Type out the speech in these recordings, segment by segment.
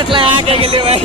Helmet लगा के गेले भाई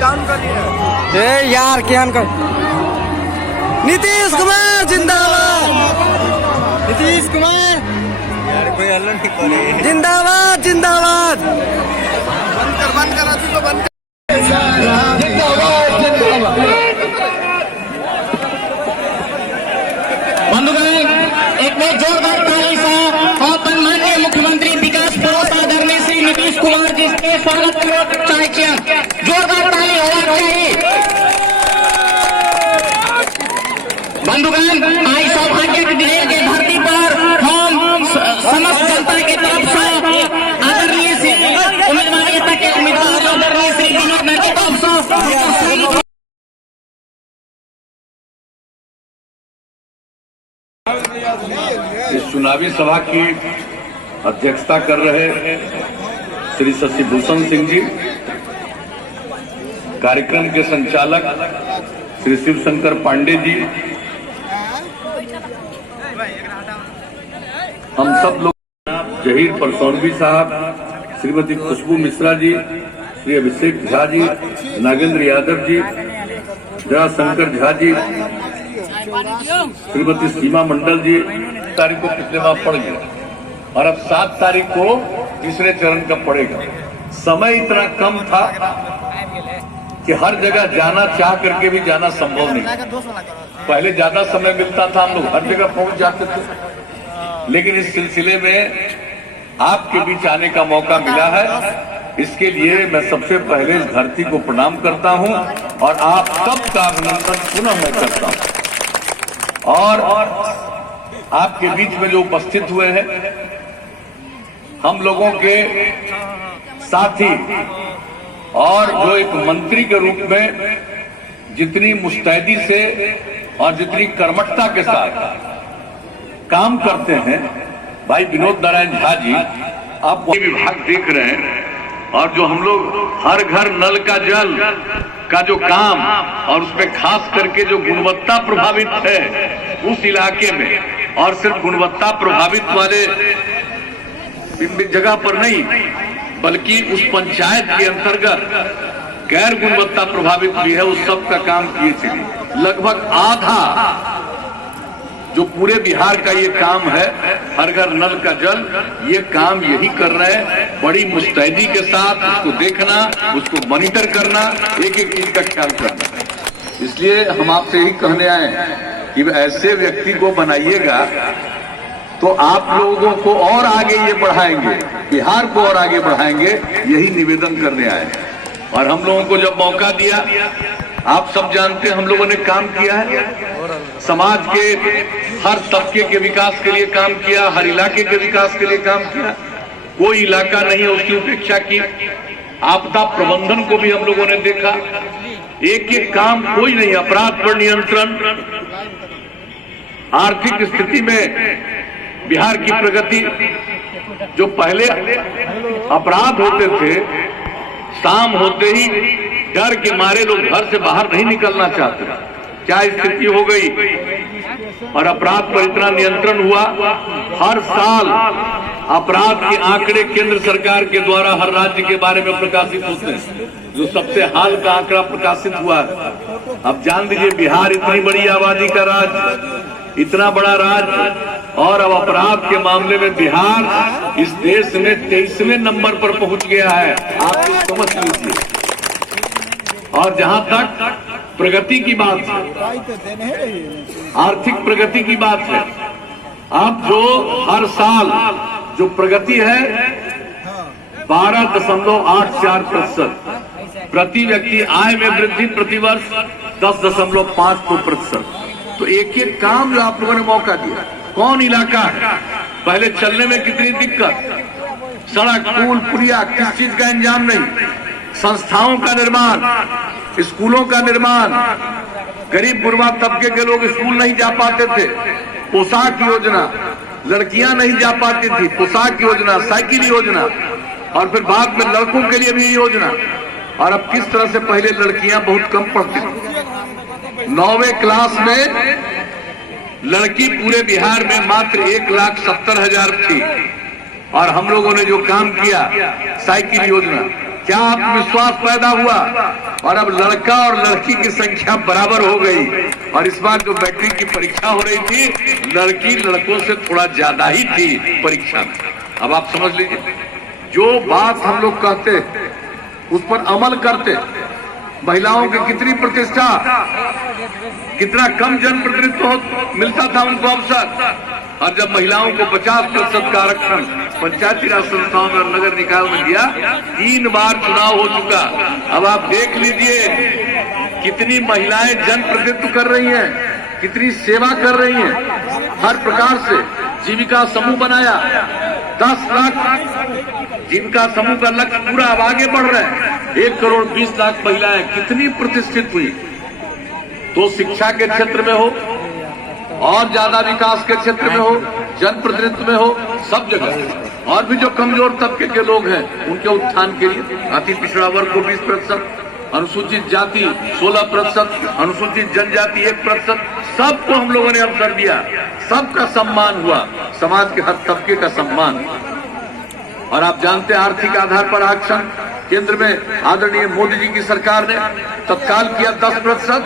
डाउन कर दिया यार क्या कर नीतीश कुमार जिंदाबाद नीतीश कुमार यार कोई हल्ला नहीं करे जिंदाबाद जिंदाबाद बंद कर अभी तो बंद कर जिंदाबाद जिंदाबाद बंधुगण एक में जोरदार ताली से और माननीय मुख्यमंत्री विकास भरोसा आदरणीय श्री नीतीश कुमार जी के स्वागत चाहिए जोरदार ताली होना चाहिए। बंधुगण आई सौभाग्य के धरती पर हम समस्त जनता की तरफ से आदरणीय श्री उम्मीदवार के उम्मीदवार आदरणीय श्री विनोद मेहता की तरफ से इस चुनावी सभा की अध्यक्षता कर रहे श्री शशिभूषण सिंह जी, कार्यक्रम के संचालक श्री शिवशंकर पांडे जी, हम सब लोग जहीर परसौनवी साहब, श्रीमती खुशबू मिश्रा जी, श्री अभिषेक झा जी, नागेंद्र यादव जी, जराशंकर झा जी, श्रीमती सीमा मंडल जी, तारीख को पिछले माह पड़ गया और अब 7 तारीख को तीसरे चरण का पड़ेगा। समय इतना कम था कि हर जगह जाना चाह करके भी जाना संभव नहीं। पहले ज्यादा समय मिलता था, हम लोग हर जगह पहुंच जाते थे, लेकिन इस सिलसिले में आपके बीच आने का मौका मिला है। इसके लिए मैं सबसे पहले इस धरती को प्रणाम करता हूं और आप सबका अभिनंदन पुनः मैं करता हूं। और आपके बीच में जो उपस्थित हुए हैं, हम लोगों के साथी और जो एक मंत्री के रूप में जितनी मुस्तैदी से और जितनी कर्मठता के साथ काम करते हैं, भाई विनोद नारायण झा जी, आप विभाग देख रहे हैं और जो हम लोग हर घर नल का जल का जो काम और उसमें खास करके जो गुणवत्ता प्रभावित है उस इलाके में, और सिर्फ गुणवत्ता प्रभावित वाले जगह पर नहीं बल्कि उस पंचायत के अंतर्गत गैर गुणवत्ता प्रभावित भी है, उस सब का काम किए चले। लगभग आधा जो पूरे बिहार का ये काम है, हर घर नल का जल, ये काम यही कर रहे हैं। बड़ी मुस्तैदी के साथ उसको देखना, उसको मॉनिटर करना, एक एक चीज का ख्याल करना। इसलिए हम आपसे यही कहने आए कि ऐसे व्यक्ति को बनाइएगा तो आप लोगों को और आगे ये बढ़ाएंगे, बिहार को और आगे बढ़ाएंगे, यही निवेदन करने आए। और हम लोगों को जब मौका दिया आप सब जानते हैं हम लोगों ने काम किया है, समाज के हर तबके के विकास के लिए काम किया, हर इलाके के विकास के लिए काम किया। कोई इलाका नहीं है उसकी उपेक्षा की। आपदा प्रबंधन को भी हम लोगों ने देखा, एक एक काम कोई नहीं। अपराध पर नियंत्रण, आर्थिक स्थिति में बिहार की प्रगति। जो पहले अपराध होते थे, शाम होते ही डर के मारे लोग घर से बाहर नहीं निकलना चाहते, क्या स्थिति हो गई। और अपराध पर इतना नियंत्रण हुआ। हर साल अपराध के आंकड़े केंद्र सरकार के द्वारा हर राज्य के बारे में प्रकाशित होते हैं। जो सबसे हाल का आंकड़ा प्रकाशित हुआ है, अब जान लीजिए बिहार इतनी बड़ी आबादी का राज्य, इतना बड़ा राज्य, और अब अपराध के मामले में बिहार इस देश में 23वें नंबर पर पहुंच गया है। आप ये समझ लीजिए। और जहां तक प्रगति की बात है, आर्थिक प्रगति की बात है, अब जो हर साल जो प्रगति है 12.84%, प्रति व्यक्ति आय में वृद्धि प्रतिवर्ष 10.52%। तो एक एक काम जो आप लोगों ने मौका दिया। कौन इलाका है, पहले चलने में कितनी दिक्कत, सड़क पुल पुलिया किस चीज का इंतजाम नहीं, संस्थाओं का निर्माण, स्कूलों का निर्माण, गरीब गुरबा तबके के लोग स्कूल नहीं जा पाते थे, पोशाक योजना, लड़कियां नहीं जा पाती थी, पोशाक योजना, साइकिल योजना, और फिर बाद में लड़कों के लिए भी योजना। और अब किस तरह से पहले लड़कियां बहुत कम पढ़ती थी, 9वीं क्लास में लड़की पूरे बिहार में मात्र 1,70,000 थी। और हम लोगों ने जो काम किया, साइकिल योजना, क्या आत्मविश्वास पैदा हुआ। और अब लड़का और लड़की की संख्या बराबर हो गई। और इस बार जो मैट्रिक की परीक्षा हो रही थी, लड़की लड़कों से थोड़ा ज्यादा ही थी परीक्षा में। अब आप समझ लीजिए, जो बात हम लोग कहते उस पर अमल करते। महिलाओं की कितनी प्रतिष्ठा, कितना कम जनप्रतिनिधित्व मिलता था उनको अवसर। और जब महिलाओं को 50% का आरक्षण पंचायती राज संस्थाओं में और नगर निकायों में दिया, 3 बार चुनाव हो चुका। अब आप देख लीजिए कितनी महिलाएं जनप्रतिनिधित्व कर रही हैं, कितनी सेवा कर रही हैं, हर प्रकार से। जीविका समूह बनाया, 10 लाख जिनका समूह का लक्ष्य पूरा, अब आगे बढ़ रहे हैं। 1,20,00,000 महिलाएं कितनी प्रतिष्ठित हुई। तो शिक्षा के क्षेत्र में हो और ज्यादा विकास के क्षेत्र में हो, जनप्रतिनिधित्व में हो, सब जगह। और भी जो कमजोर तबके के लोग हैं उनके उत्थान के लिए अति पिछड़ा वर्ग को 20%, अनुसूचित जाति 16%, अनुसूचित जनजाति 1%, सबको हम लोगों ने अवसर दिया। सबका सम्मान हुआ, समाज के हर तबके का सम्मान। और आप जानते हैं आर्थिक आधार पर आरक्षण केंद्र में आदरणीय मोदी जी की सरकार ने तत्काल किया 10%।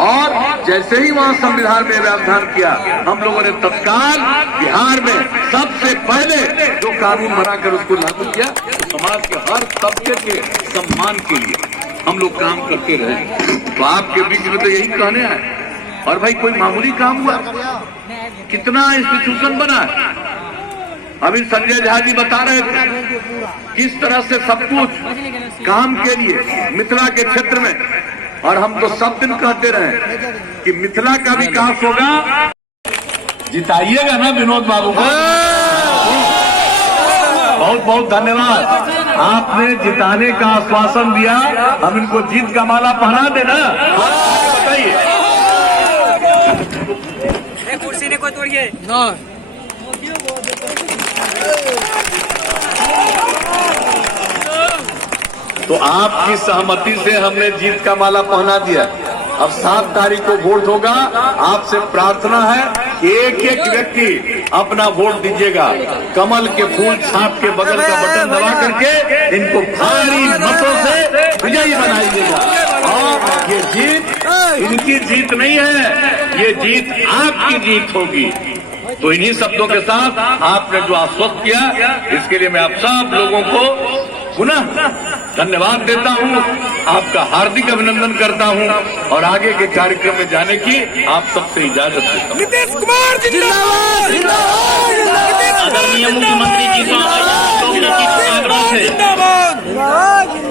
और जैसे ही वहां संविधान में प्रावधान किया, हम लोगों ने तत्काल बिहार में सबसे पहले जो कानून बनाकर उसको लागू किया। तो समाज के हर तबके के सम्मान के लिए हम लोग काम करते रहे। तो आपके बीच में तो यही कहने हैं। और भाई कोई मामूली काम हुआ, कितना इंस्टीट्यूशन बना है। अभी संजय झा जी बता रहे थे किस तरह से सब कुछ काम के लिए मिथिला के क्षेत्र में। और हम तो सब दिन कहते रहे कि मिथिला का विकास होगा। जिताइएगा ना विनोद बाबू को। बहुत बहुत धन्यवाद, आपने जिताने का आश्वासन दिया। हम इनको जीत का माला पहना देना। बताइए, कुर्सी ने कोई तोड़िए। तो आपकी सहमति से हमने जीत का माला पहना दिया। अब 7 तारीख को वोट होगा। आपसे प्रार्थना है कि एक एक व्यक्ति अपना वोट दीजिएगा। कमल के फूल छाप के बगल का बटन दबा करके इनको भारी मतों से विजयी बनाइएगा। और ये जीत इनकी जीत नहीं है, ये जीत आपकी जीत होगी। तो इन्हीं शब्दों के साथ आपने जो आश्वस्त किया, इसके लिए मैं आप सब लोगों को पुनः धन्यवाद देता हूं, आपका हार्दिक अभिनंदन करता हूं और आगे के कार्यक्रम में जाने की आप सबसे इजाजत देता हूं। नीतीश कुमार जिंदाबाद, आदरणीय मुख्यमंत्री जी से आग्रह है,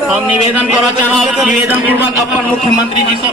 हम निवेदन करना चाहब, निवेदन पूर्वक अपन मुख्यमंत्री जी से